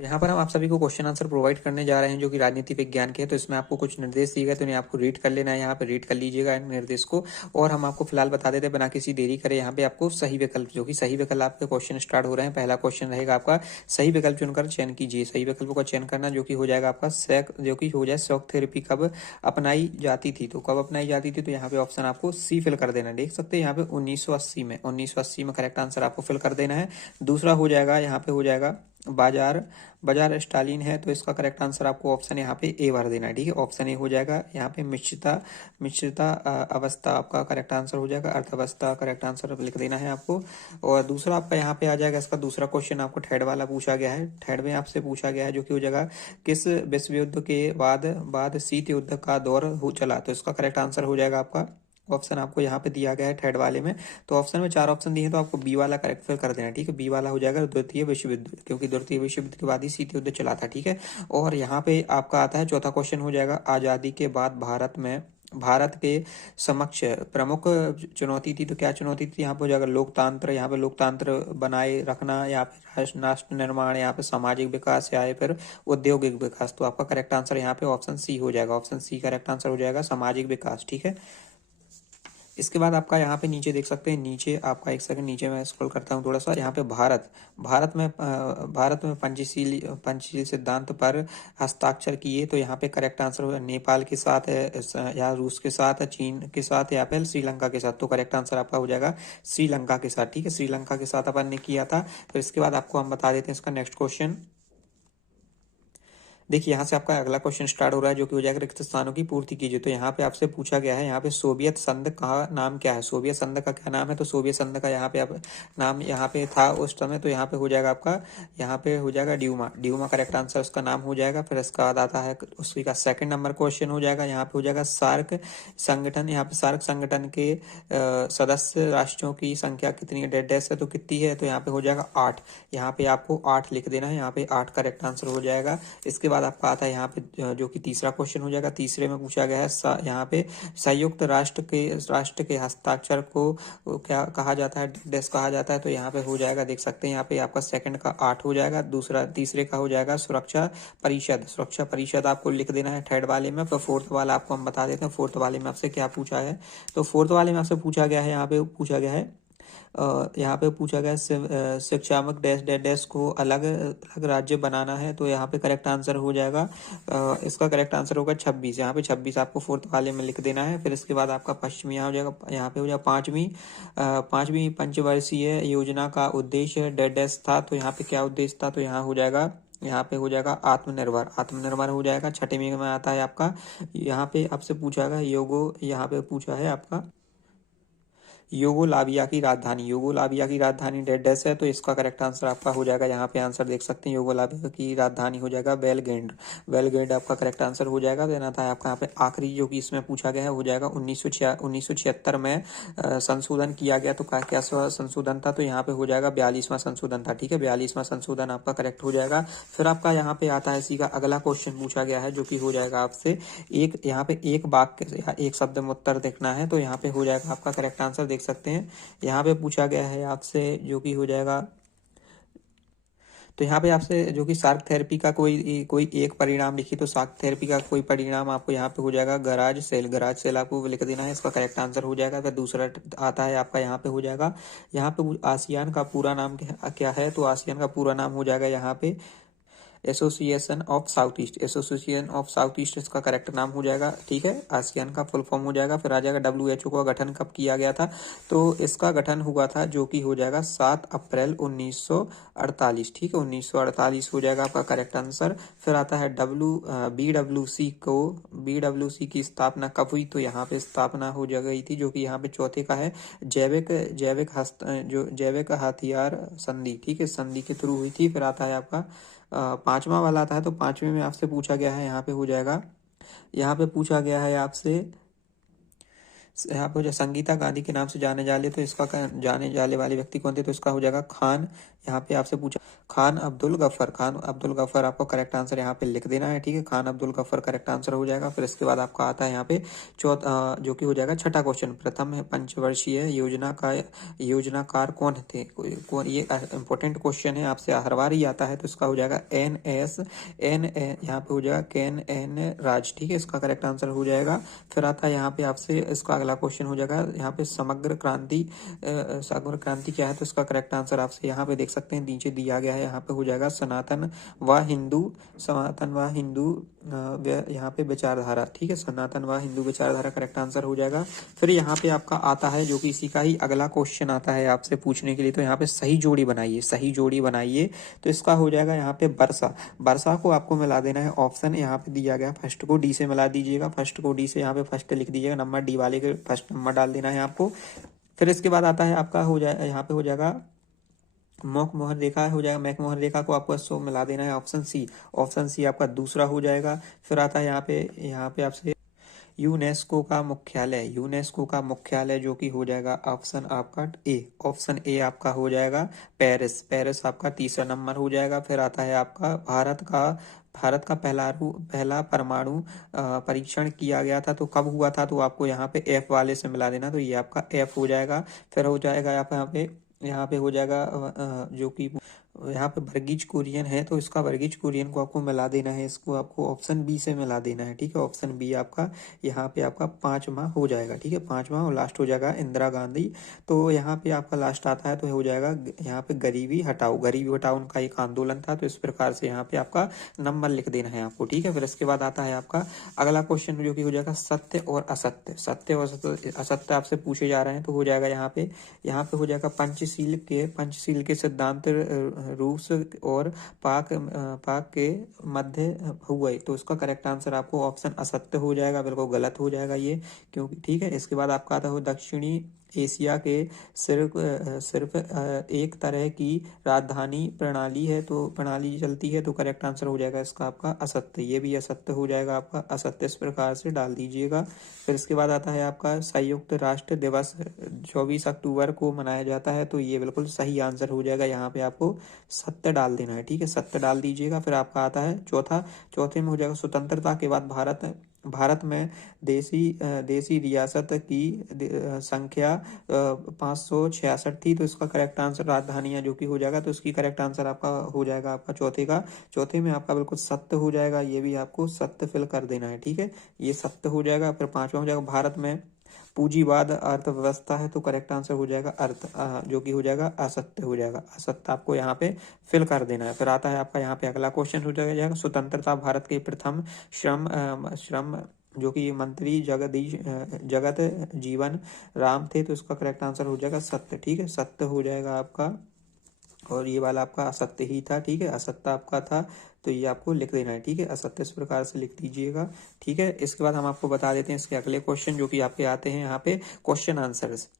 यहाँ पर हम आप सभी को क्वेश्चन आंसर प्रोवाइड करने जा रहे हैं जो कि राजनीति विज्ञान के हैं। तो इसमें आपको कुछ निर्देश दिए गए तो इन्हें आपको रीड कर लेना है, यहाँ पे रीड कर लीजिएगा इन निर्देश को। और हम आपको फिलहाल बता देते हैं बिना किसी देरी करे, यहाँ पे आपको सही विकल्प जो कि सही विकल्प आपके क्वेश्चन स्टार्ट हो रहे हैं। पहला क्वेश्चन रहेगा आपका, सही विकल्प चुनकर चयन कीजिए। सही विकल्प का चयन करना जो कि हो जाएगा आपका जो कि हो जाए शॉक थेरेपी कब अपनाई जाती थी। तो कब अपनाई जाती थी, तो यहाँ पे ऑप्शन आपको सी फिल कर देना। देख सकते हैं यहाँ पे 1980 में, 1980 में करेक्ट आंसर आपको फिल कर देना है। दूसरा हो जाएगा यहाँ पे हो जाएगा बाजार बाजार स्टालिन है, तो इसका करेक्ट आंसर आपको ऑप्शन यहाँ पे ए भर देना है। ठीक है, ऑप्शन ए हो जाएगा। यहाँ पे मिश्रिता अवस्था आपका करेक्ट आंसर हो जाएगा। अर्थव्यवस्था करेक्ट आंसर लिख देना है आपको। और दूसरा आपका यहाँ पे आ जाएगा, इसका दूसरा क्वेश्चन आपको थर्ड वाला पूछा गया है। थर्ड में आपसे पूछा गया है जो कि हो जाएगा, किस विश्व युद्ध के बाद शीत युद्ध का दौर हो चला। तो इसका करेक्ट आंसर हो जाएगा आपका, ऑप्शन आपको यहाँ पे दिया गया है थर्ड वाले में। तो ऑप्शन में 4 ऑप्शन दिए हैं, तो आपको बी वाला करेक्ट फिर कर देना है। ठीक है, बी वाला हो जाएगा द्वितीय विश्व युद्ध, क्योंकि द्वितीय विश्व युद्ध के बाद ही शीत युद्ध चला था। ठीक है, और यहाँ पे आपका आता है चौथा क्वेश्चन हो जाएगा, आजादी के बाद भारत के समक्ष प्रमुख चुनौती थी। तो क्या चुनौती थी, यहाँ पे हो जाएगा लोकतंत्र, यहाँ पे लोकतंत्र बनाए रखना, या फिर राष्ट्र निर्माण, यहाँ पे सामाजिक विकास, या फिर औद्योगिक विकास। तो आपका करेक्ट आंसर यहाँ पे ऑप्शन सी हो जाएगा। ऑप्शन सी करेक्ट आंसर हो जाएगा, सामाजिक विकास। ठीक है, इसके बाद आपका यहाँ पे नीचे देख सकते हैं, नीचे आपका एक सेकंड नीचे मैं स्क्रॉल करता हूँ थोड़ा सा। यहाँ पे भारत में पंचशील सिद्धांत पर हस्ताक्षर किए। तो यहाँ पे करेक्ट आंसर होगा नेपाल के साथ है, या रूस के साथ, चीन के साथ, या फिर श्रीलंका के साथ। तो करेक्ट आंसर आपका हो जाएगा श्रीलंका के साथ। ठीक है, श्रीलंका के साथ अपन ने किया था। फिर इसके बाद आपको हम बता देते हैं इसका नेक्स्ट क्वेश्चन। देखिए यहाँ से आपका अगला क्वेश्चन स्टार्ट हो रहा है जो कि हो जाएगा, रिक्त स्थानों की पूर्ति कीजिए। तो यहाँ पे आपसे पूछा गया है, यहाँ पे सोवियत संघ का नाम क्या है। सोवियत संघ का क्या नाम है, तो सोवियत संघ का यहाँ पे आप नाम यहाँ पे था उस समय। तो यहाँ पे हो जाएगा आपका, यहाँ पे हो जाएगा ड्यूमा। ड्यूमा करेक्ट आंसर उसका नाम हो जाएगा। फिर इसका बाद आता है उसी का सेकंड नंबर क्वेश्चन हो जाएगा, यहाँ पे हो जाएगा सार्क संगठन। यहाँ पे सार्क संगठन के सदस्य राष्ट्रों की संख्या कितनी है, डेड डेस है तो कितनी है। तो यहाँ पे हो जाएगा 8। यहाँ पे आपको 8 लिख देना है, यहाँ पे 8 करेक्ट आंसर हो जाएगा। इसके बाद आपका आता है यहाँ पे जो कि तीसरा क्वेश्चन हो जाएगा। तीसरे में पूछा गया है यहाँ पे संयुक्त राष्ट्र के हस्ताक्षर को क्या कहा जाता है, डेस कहा जाता है। तो यहाँ पे हो जाएगा, देख सकते हैं यहाँ पे आपका सेकंड का 8 हो जाएगा। तीसरे का हो जाएगा सुरक्षा परिषद। सुरक्षा परिषद आपको लिख देना है थर्ड वाले में। फिर फोर्थ वाला आपको हम बता देते हैं, फोर्थ वाले में आपसे क्या पूछा है। तो फोर्थ वाले में आपसे पूछा गया है, यहाँ पे पूछा गया है यहाँ पे पूछा गया शिक्षात्मक डैश डैश डैश को अलग अलग राज्य बनाना है। तो यहाँ पे करेक्ट आंसर हो जाएगा, इसका करेक्ट आंसर होगा 26। यहाँ पे 26 आपको फोर्थ वाले में लिख देना है। फिर इसके बाद आपका पश्चिमी यहाँ हो जाएगा, यहाँ पे हो जाएगा पांचवी पंचवर्षीय योजना का उद्देश्य डैश डैश था। तो यहाँ पे क्या उद्देश्य था, तो यहाँ हो जाएगा, यहाँ पे हो जाएगा आत्मनिर्भर हो जाएगा। छठे में आता है आपका, यहाँ पे आपसे पूछा गया यहाँ पे पूछा है आपका यूगोलाविया की राजधानी डेड डेस है। तो इसका करेक्ट आंसर आपका हो जाएगा, यहाँ पे आंसर देख सकते हैं, यूगोलाविया की राजधानी हो जाएगा बेलग्रेड आपका करेक्ट आंसर हो जाएगा। देना था आपका यहाँ पे आखिरी जो कि इसमें पूछा गया है हो जाएगा 1976 में संशोधन किया गया। तो क्या संशोधन था, तो यहाँ पे हो जाएगा 42वां संशोधन था। ठीक है, 42वां संशोधन आपका करेक्ट हो जाएगा। फिर आपका यहाँ पे आता है इसी का अगला क्वेश्चन पूछा गया है जो कि हो जाएगा आपसे यहाँ पे एक वाक्य या एक शब्द में उत्तर देखना है। तो यहाँ पे हो जाएगा आपका करेक्ट आंसर देख सकते हैं, यहाँ पे पूछा गया है आपसे जो कि हो जाएगा, तो यहाँ पे आपसे जो कि शार्क थेरेपी का कोई एक परिणाम लिखी। तो शार्क थेरेपी का कोई परिणाम आपको यहाँ पे हो जाएगा गराज सेल आपको लिख देना है, इसका करेक्ट आंसर हो जाएगा। फिर दूसरा आता है आपका यहाँ पे हो जाएगा, यहाँ पे आसियान का पूरा नाम क्या है। तो आसियान का पूरा नाम हो जाएगा यहाँ पे एसोसिएशन ऑफ साउथ ईस्ट इसका करेक्ट नाम हो जाएगा। ठीक है, आसियान का फुल फॉर्म हो जाएगा। फिर आ जाएगा WHO का गठन कब किया गया था। तो इसका गठन हुआ था जो कि हो जाएगा 7 अप्रैल 1948। ठीक है, 1948 हो जाएगा आपका करेक्ट आंसर। फिर आता है BWC की स्थापना कब हुई। तो यहाँ पे स्थापना हो गई थी जो कि यहाँ पे चौथे का है, जैविक हथियार संधि। ठीक है, संधि के थ्रू हुई थी। फिर आता है आपका पांचवा वाला आता है। तो पांचवे में आपसे पूछा गया है, यहाँ पे हो जाएगा, यहाँ पे पूछा गया है आपसे यहाँ पे जो संगीता गांधी के नाम से जाने जाने वाले व्यक्ति कौन थे, तो इसका हो जाएगा खान। यहाँ पे आपसे पूछा खान अब्दुल गफ्फर, खान अब्दुल गफ्फर आपको करेक्ट आंसर यहाँ पे लिख देना है, ठीक है। खान अब्दुल गफ्फर करेक्ट आंसर हो जाएगा। फिर इसके बाद आपका आता है यहाँ पे जो कि हो जाएगा छठा क्वेश्चन, प्रथम है पंचवर्षीय योजनाकार कौन थे, कौन, ये इंपॉर्टेंट क्वेश्चन है, आपसे हर बार ही आता है। तो इसका हो जाएगा यहाँ पे हो जाएगा केन एन राज, ठीक है, इसका करेक्ट आंसर हो जाएगा। फिर आता है यहाँ पे आपसे इसका अगला क्वेश्चन हो जाएगा यहाँ पे समग्र क्रांति क्या है, तो इसका करेक्ट आंसर आपसे यहाँ पे देख सकते हैं, नीचे दिया गया है। यहाँ पे हो जाएगा सनातन व हिंदू यहाँ पे विचारधारा, ठीक है, सनातन व हिंदू विचारधारा करेक्ट आंसर हो जाएगा। फिर यहाँ पे आपका आता है जो कि इसी का ही अगला क्वेश्चन आता है आपसे पूछने के लिए, तो यहाँ पे सही जोड़ी बनाइए। तो इसका हो जाएगा यहाँ पे वर्षा को आपको मिला देना है, ऑप्शन यहाँ पे दिया गया, फर्स्ट को डी से मिला दीजिएगा, फर्स्ट को डी से यहाँ पे फर्स्ट लिख दीजिएगा, नंबर डी वाले के फर्स्ट नंबर डाल देना है आपको। फिर इसके बाद आता है आपका यहाँ पे हो जाएगा मैकमोहन रेखा को आपको सो मिला देना है, ऑप्शन सी आपका दूसरा हो जाएगा। फिर आता है यहाँ पे आपसे यूनेस्को का मुख्यालय जो कि हो जाएगा ऑप्शन ए आपका हो जाएगा पेरिस आपका तीसरा नंबर हो जाएगा। फिर आता है आपका भारत का पहला परमाणु परीक्षण किया गया था, तो कब हुआ था, तो आपको यहाँ पे एफ वाले से मिला देना, तो ये आपका एफ हो जाएगा। फिर हो जाएगा यहाँ पे हो जाएगा जो कि यहाँ पे वर्गीज कुरियन है, तो इसका वर्गीज कुरियन को आपको मिला देना है, इसको आपको ऑप्शन बी से मिला देना है, ठीक है। ऑप्शन बी आपका यहाँ पे आपका पांचवा हो जाएगा, ठीक है, पांचवा, और लास्ट हो जाएगा इंदिरा गांधी। तो यहाँ पे आपका लास्ट आता है तो हो जाएगा यहाँ पे गरीबी हटाओ उनका एक आंदोलन था, तो इस प्रकार से यहाँ पे आपका नंबर लिख देना है आपको, ठीक है। फिर इसके बाद आता है आपका अगला क्वेश्चन जो कि हो जाएगा सत्य और असत्य आपसे पूछे जा रहे हैं, तो हो जाएगा यहाँ पे हो जाएगा पंचशील के सिद्धांत रूस और पाक के मध्य हुए, तो इसका करेक्ट आंसर आपको ऑप्शन असत्य हो जाएगा, बिल्कुल गलत हो जाएगा ये, क्योंकि, ठीक है। इसके बाद आपका आता है दक्षिणी एशिया के सिर्फ एक तरह की राजधानी प्रणाली चलती है, तो करेक्ट आंसर हो जाएगा इसका आपका असत्य, ये भी असत्य हो जाएगा आपका असत्य, इस प्रकार से डाल दीजिएगा। फिर इसके बाद आता है आपका संयुक्त राष्ट्र दिवस 24 अक्टूबर को मनाया जाता है, तो ये बिल्कुल सही आंसर हो जाएगा, यहाँ पे आपको सत्य डाल देना है, ठीक है, सत्य डाल दीजिएगा। फिर आपका आता है चौथे में हो जाएगा स्वतंत्रता के बाद भारत में देसी रियासत की संख्या 566 थी, तो इसका करेक्ट आंसर राजधानियां जो कि हो जाएगा, तो इसकी करेक्ट आंसर आपका हो जाएगा आपका चौथे में आपका बिल्कुल सत्य हो जाएगा, ये भी आपको सत्य फिल कर देना है, ठीक है, ये सत्य हो जाएगा। फिर पांचवा हो जाएगा भारत में पूंजीवाद अर्थव्यवस्था है, तो करेक्ट आंसर हो जाएगा जो कि हो जाएगा असत्य हो जाएगा, असत्य आपको यहाँ पे फिल कर देना है। फिर आता है आपका यहाँ पे अगला क्वेश्चन हो जाएगा स्वतंत्रता भारत के प्रथम श्रम जो कि मंत्री जगत जीवन राम थे, तो इसका करेक्ट आंसर हो जाएगा सत्य, ठीक है, सत्य हो जाएगा आपका, और ये वाला आपका असत्य ही था, ठीक है, असत्य आपका था, तो ये आपको लिख देना है, ठीक है, असत्य इस प्रकार से लिख दीजिएगा, ठीक है। इसके बाद हम आपको बता देते हैं इसके अगले क्वेश्चन जो कि आपके आते हैं यहाँ पे क्वेश्चन आंसर्स।